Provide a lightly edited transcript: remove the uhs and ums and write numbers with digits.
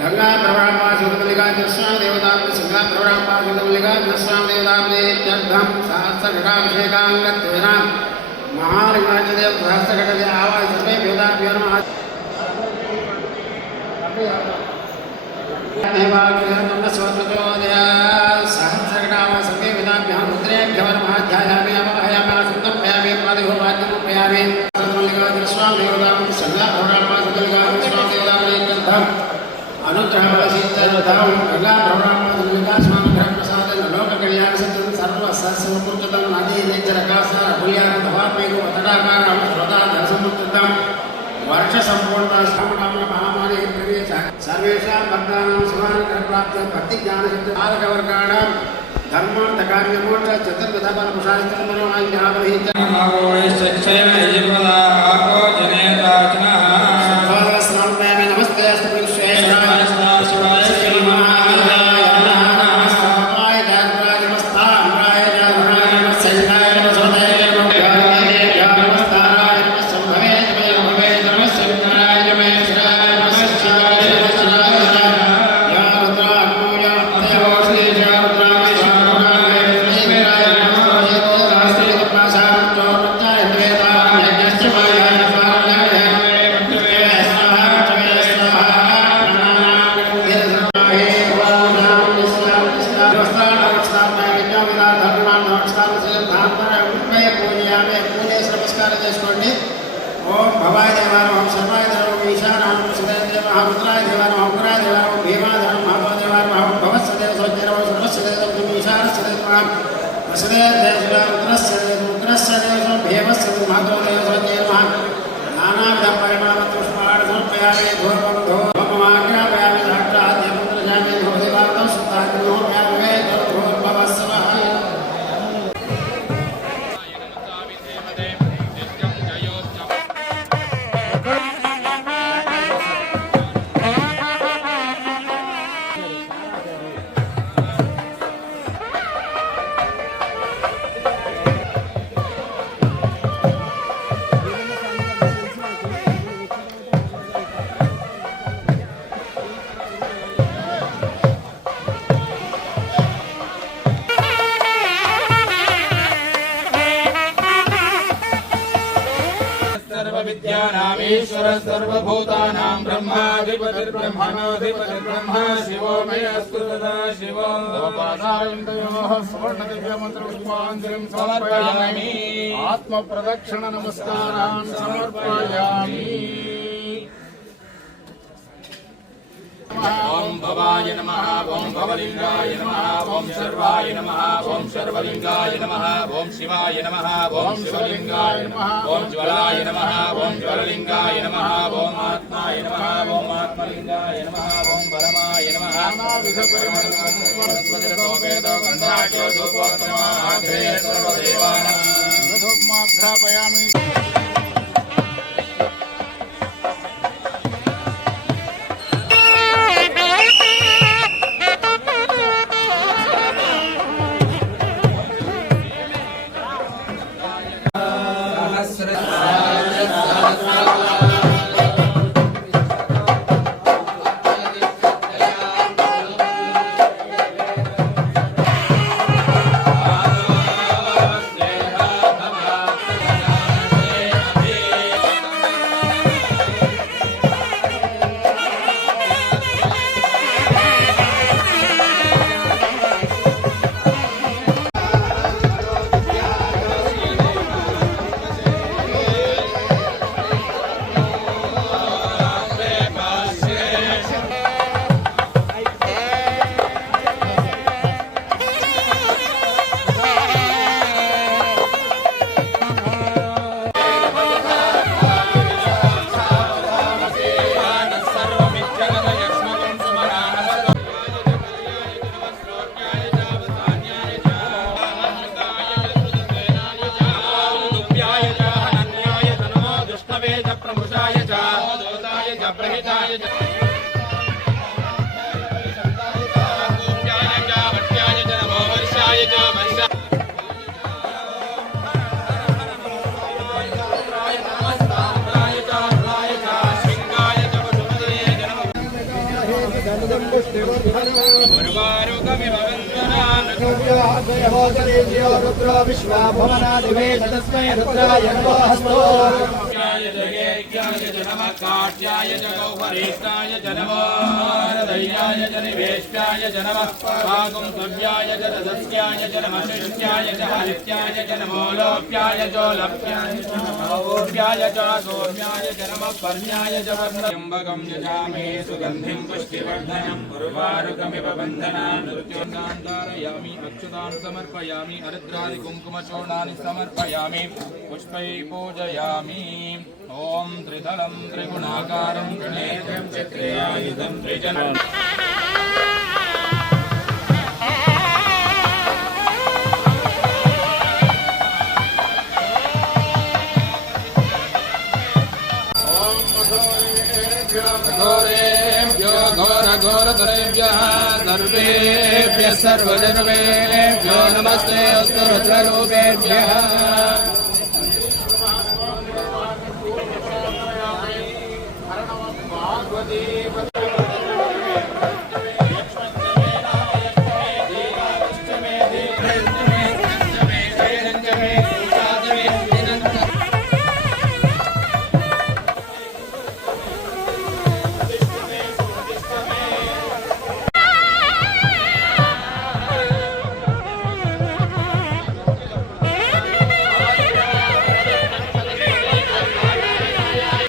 गंगा प्रवरामा सुदमलिका दर्शना देवता सिंहा प्रवरामा सुदमलिका दर्शना देवता नेत्यर्थम सहस्रघटाभिषेकांगत्वेन महालिंगादेव सहस्रघटदे आवाय सर्वे देवताभ्यो नमः सहस्रघटावा सर्वे देवताभ्यो रुद्रेभ्यो नमः ध्यायामि अवहयामि सुन्दं भयामि पादिभोपाद्यं भयामि सुदमलिका दर्शना देवता सिंहा प्रवरामा सुदमलिका दर्शना देवता नेत्यर्थम अनुग्रहवशीतरथं गंगा प्रवरामविकासमानुग्रह प्रसादन लोक कल्याण सत्य सर्व सत्समुकृतं नदी नेत्रकासा भूयान धवापेको तटाकार श्रोता दर्शमुकृतं वर्ष संपूर्ण श्रमणाम महामारी प्रवेश सर्वेषां भक्तानां समानुग्रह प्राप्त भक्ति ज्ञान सिद्ध आर्गवर्गाणां धर्मार्थ कार्य मोक्ष चतुर्विध फल पुरुषार्थं मनोवाञ्छावहित नमो सच्चैव जीवना आको जनेताचना नमस्ते अस्तु ओम भवाय देवाय नमः सर्वाय देवाय ईशानाय नमः सदाय देवाय रुद्राय देवाय नमः उग्राय देवाय नमः भीमाय नमः महादेवाय नमः भवत्सदेव सौज्ञ नमः सर्वस्य देवं ईशानस्य देवं वसुदेव देवस्य रुद्रस्य देवं उग्रस्य देवं भीमस्य देवं महादेवाय सौज्ञ नमः नानाविध परिमल पुष्पाणि समर्पयामि धूपं धूपमाग्रापयामि साक्षात् देवपुत्रजामि भवदेवार्थं सुताग्नो व्यामे धूपभवस्वः विद्यानामीश्वर सर्वभूतानां ब्रह्माधिपतिर्ब्रह्मणोऽधिपतिर्ब्रह्म शिवो मे अस्तु सदा शिवं लोकानारविन्दयोः सुवर्णदिव्यमन्त्रपुष्पाञ्जलिं समर्पयामि आत्मप्रदक्षिण नमस्कारान् समर्पयामि ओम भवाय नमः ओम भवलिंगाय नमः ओम सर्वाय नमः ओम सर्वलिंगाय नमः ओम शिवाय नमः ओम शिवलिंगाय नमः ओम ज्वलाय नमः ओम ज्वललिंगाय नमः ओम आत्माय नमः ओम आत्मलिंगाय नमः ओम परमाय नमः नानाविध परिमलस्पतिरतोपेतो गन्धाढ्यो धूपोत्तमः आग्रे सर्वदेवानां धूपमाघ्रापयामि उर्वारुकमिव वन्दनान् देवो रुद्रो विश्वा भवनादिवेद तस्मै रुद्राय नमो हस्तो जगेज्ञाय च नमः काट्याय च गौहरेष्ठाय च नमो हृदयाय च निवेष्ट्याय च नमः पागुंसव्याय च रजस्याय च नमः शिष्याय च हरित्याय च नमो लोप्याय च लप्याय च नमो गोप्याय च गोम्याय च नमः पर्याय च वर्णयम्बकं यजामहे सुगन्धिं पुष्टिवर्धनम् उर्वारुकमिव बन्धनान् नृत्योन्नान् धारयामि अक्षतान् समर्पयामि हरिद्रादिकुङ्कुमचूर्णानि समर्पयामि पुष्पैः पूजयामि ओम त्रिदलं त्रिगुणाकारं त्रिनेत्रं चक्रियायुधं त्रिजनं घोरेभ्यो घोरघोरतरेभ्यः सर्वेभ्यः सर्वजनमेभ्यो नमस्ते अस्तु रुद्ररूपेभ्यः देवता